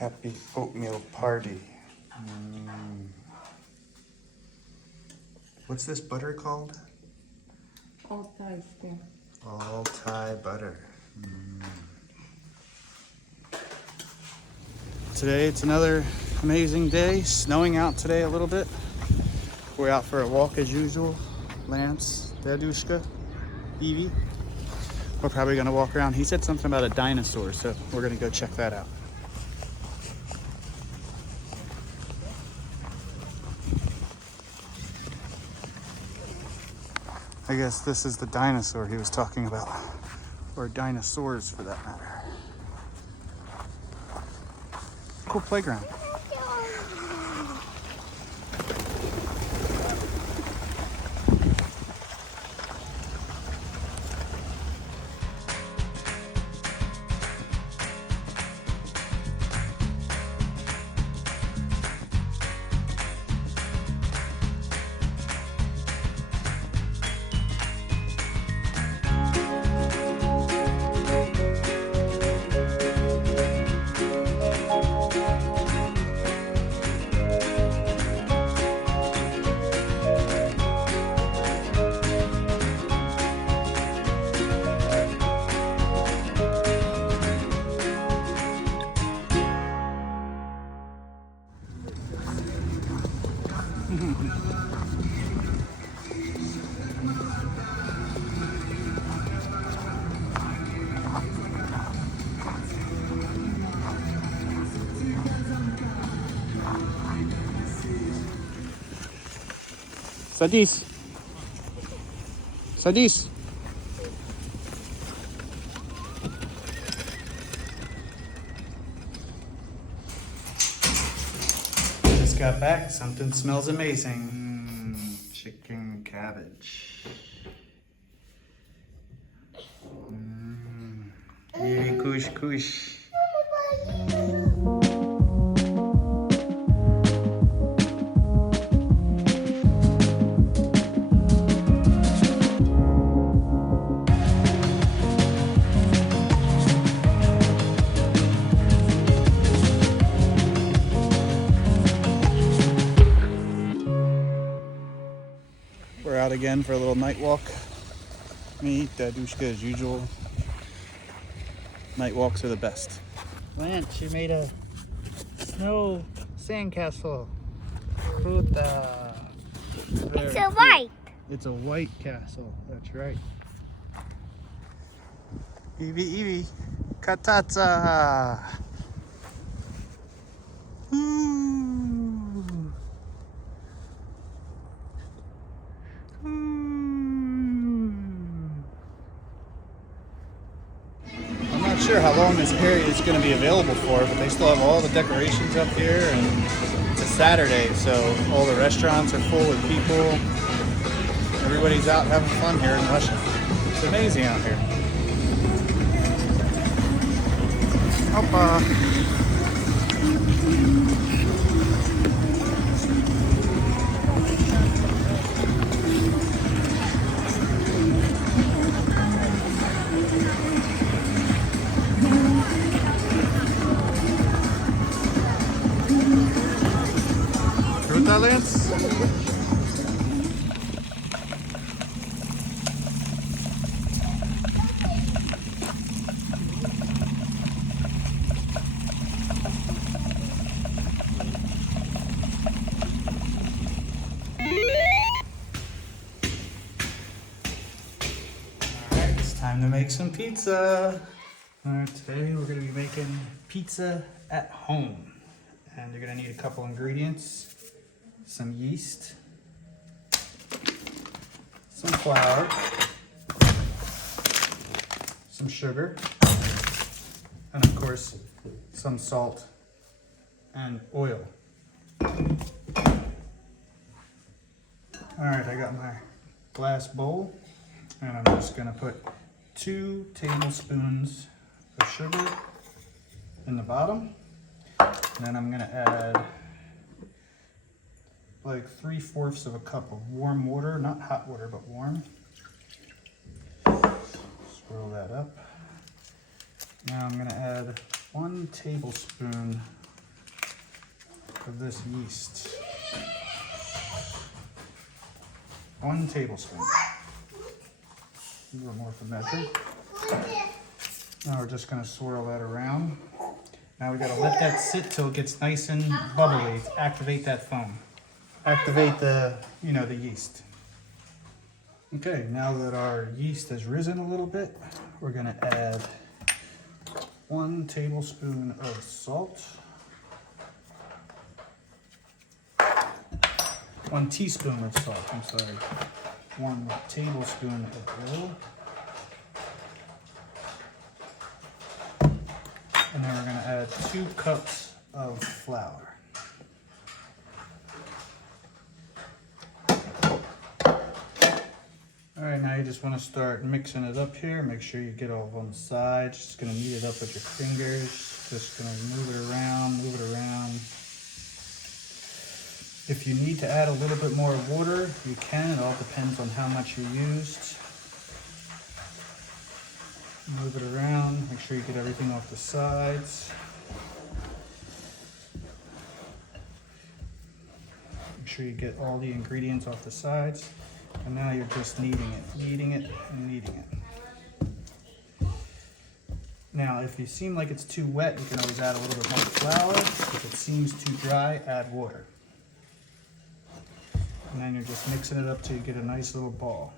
Happy oatmeal party. What's this butter called? All Thai school. All Thai butter. Today it's another amazing day. Snowing out today a little bit. We're out for a walk as usual. Lance, Dadushka, Evie. We're probably gonna walk around. He said something about a dinosaur, so we're gonna go check that out. I guess this is the dinosaur he was talking about, or dinosaurs for that matter. Cool playground. Sadis. Sadis. Just got back. Something smells amazing. Chicken cabbage. Yay, kush kush. We're out again for a little night walk. Me, Dadushka as usual. Night walks are the best. Lance, you made a snow sandcastle. Fruta. It's a white. It's a white castle, that's right. Evie, katata. I'm not sure how long this area is going to be available for, but they still have all the decorations up here, and it's a Saturday, so all the restaurants are full with people. Everybody's out having fun here in Russia. It's amazing out here. Opa! Fruta, Lance? Alright, it's time to make some pizza. Alright, today we're going to be making pizza at home. And you're going to need a couple ingredients. Some yeast, some flour, some sugar, and of course some salt and oil. Alright, I got my glass bowl, and I'm just going to put 2 tablespoons of sugar in the bottom, and then I'm going to add like 3/4 of a cup of warm water, not hot water, but warm. Swirl that up. Now I'm going to add 1 tablespoon of this yeast. 1 tablespoon. A little more for measure. Now we're just going to swirl that around. Now we got to let that sit till it gets nice and bubbly to activate that foam. Activate the, the yeast. Okay, now that our yeast has risen a little bit, we're going to add 1 tablespoon of salt. 1 teaspoon of salt, I'm sorry. 1 tablespoon of oil. And then we're going to add 2 cups of flour. All right, now you just want to start mixing it up here. Make sure you get all on the sides. Just going to knead it up with your fingers. Just going to move it around, move it around. If you need to add a little bit more water, you can. It all depends on how much you used. Move it around. Make sure you get everything off the sides. Make sure you get all the ingredients off the sides. And now you're just kneading it, and kneading it. Now, if you seem like it's too wet, you can always add a little bit more flour. If it seems too dry, add water. And then you're just mixing it up till you get a nice little ball.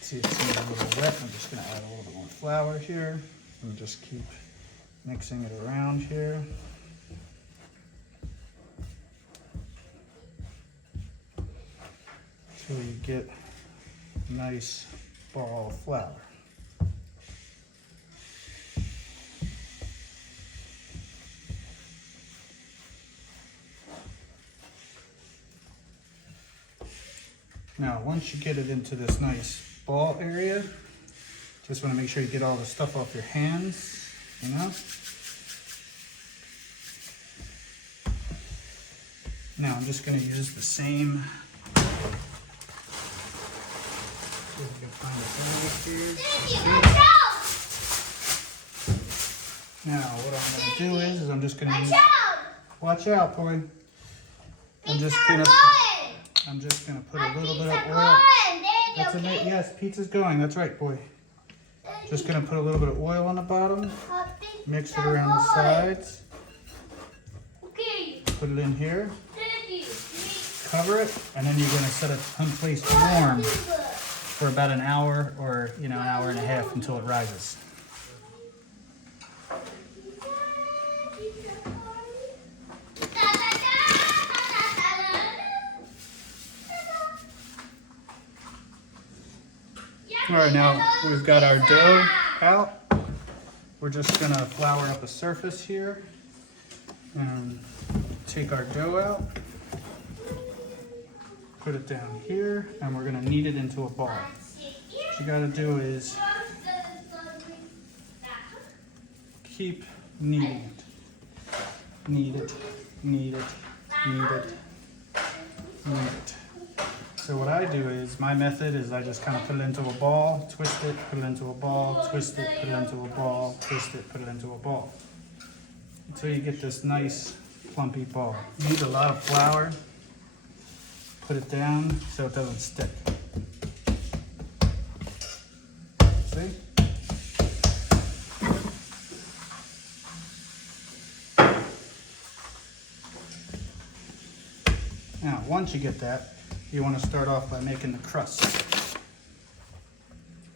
See, it seems a little wet. I'm just going to add a little bit more flour here. And just keep mixing it around here. Until you get a nice ball of flour. Now, once you get it into this nice ball area, just want to make sure you get all the stuff off your hands, Now, I'm just going to use the same. See if we can find a bag here. Now, what I'm going to do is I'm just going to use. Watch out, boy. I'm just going to put a little bit of oil. That's a bit, yes, pizza's going. That's right, boy. Just going to put a little bit of oil on the bottom. Mix it around the sides. Put it in here. Cover it, and then you're going to set it someplace warm for about an hour or, an hour and a half until it rises. All right, now we've got our dough out. We're just gonna flour up a surface here and take our dough out, put it down here, and we're gonna knead it into a ball. What you gotta do is keep kneading it. Knead it, knead it, knead it, knead it. So what I do is, my method is I just kind of put it into a ball, twist it, put it into a ball, twist it, put it into a ball, twist it, put it into a ball. Until you get this nice plumpy ball. You need a lot of flour. Put it down so it doesn't stick. See? Now, once you get that, you want to start off by making the crust.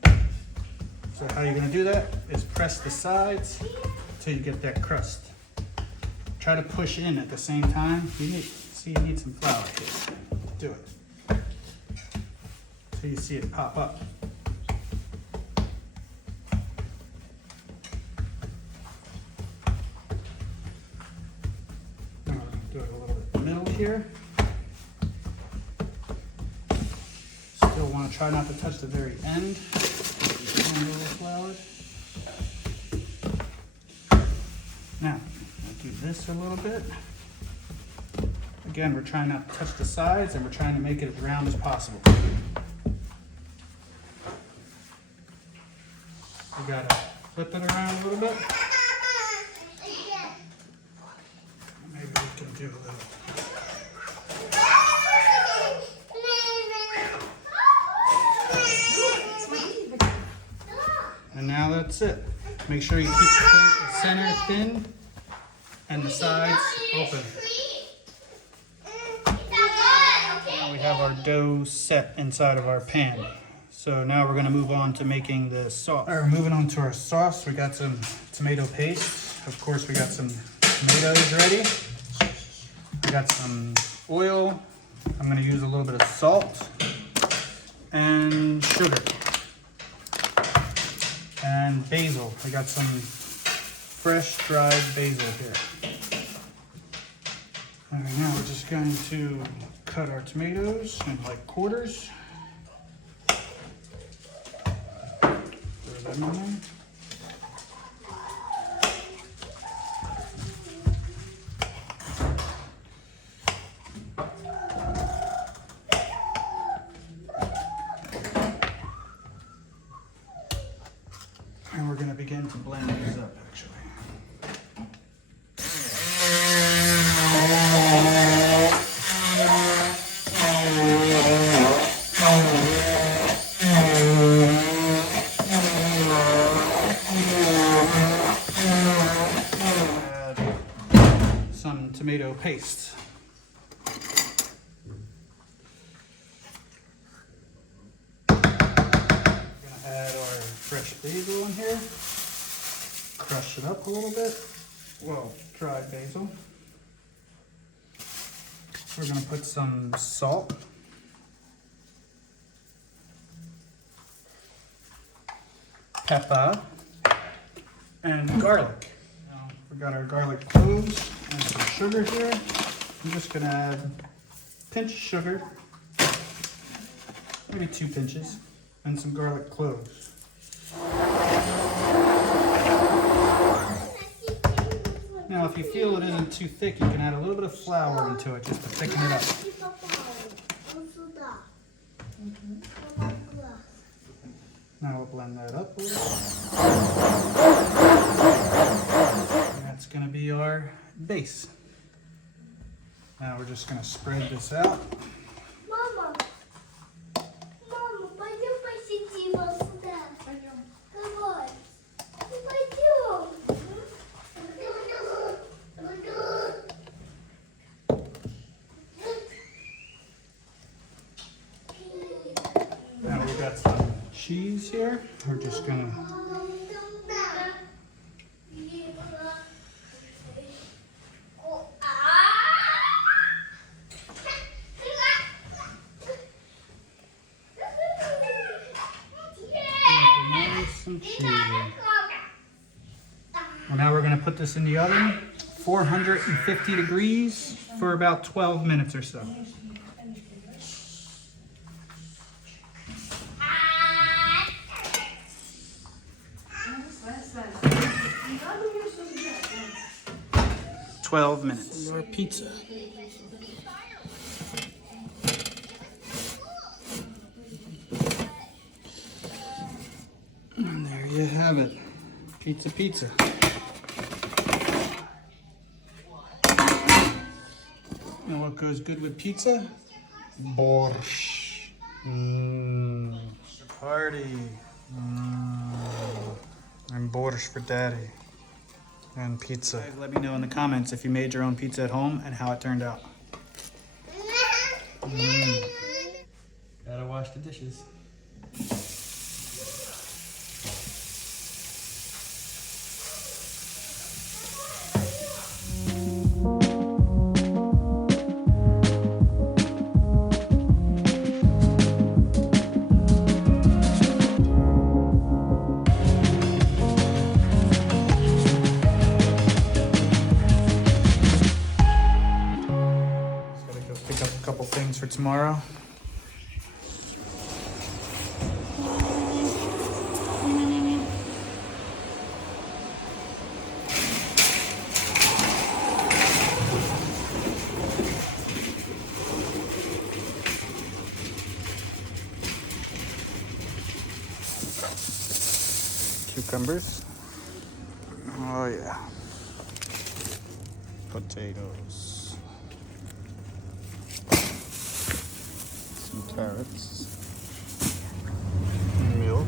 So how you're going to do that is press the sides until you get that crust. Try to push in at the same time. You need some flour here. Do it. So you see it pop up. Now we're going to do it a little bit in the middle here. Still want to try not to touch the very end. A little floured. Now, I'll do this a little bit. Again, we're trying not to touch the sides and we're trying to make it as round as possible. We gotta Flip it around a little bit. Maybe we can do a little. And now that's it. Make sure you keep the center thin and the sides open. Now we have our dough set inside of our pan. So now we're going to move on to making the sauce. All right, moving on to our sauce. We got some tomato paste. Of course, we got some tomatoes ready. I got some oil. I'm going to use a little bit of salt and sugar. And basil. I got some fresh dried basil here. All right, now we're just going to cut our tomatoes in like quarters. Throw them in there. And we're going to begin to blend these up, actually. Add some tomato paste. Add our fresh basil in here. Crush it up a little bit. Well, dried basil. We're going to put some salt. Pepper. And garlic. Now, we got our garlic cloves and some sugar here. I'm just going to add a pinch of sugar. Maybe 2 pinches. And some garlic cloves. Now, if you feel it isn't too thick, you can add a little bit of flour into it just to thicken it up. Now we'll blend that up a little. And that's going to be our base. Now we're just going to spread this out. Now we got some cheese here. We're just gonna some cheese. Well, now we're gonna put this in the oven, 450 degrees for about 12 minutes or so. Our pizza. And there you have it. Pizza. And what goes good with pizza? Borscht. Party. And borscht for daddy. And pizza. Guys, let me know in the comments if you made your own pizza at home and how it turned out. Gotta wash the dishes. Couple things for tomorrow. Cucumbers. Oh yeah. Potatoes. Some carrots. Milk.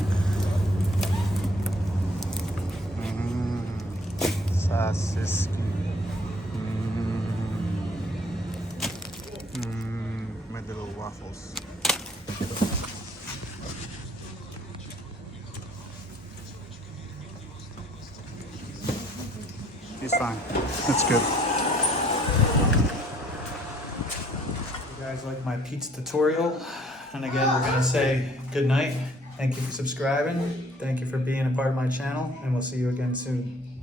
Sausage. My little waffles. He's fine. That's good. You guys like my pizza tutorial? And again, we're gonna say good night. Thank you for subscribing. Thank you for being a part of my channel, and we'll see you again soon.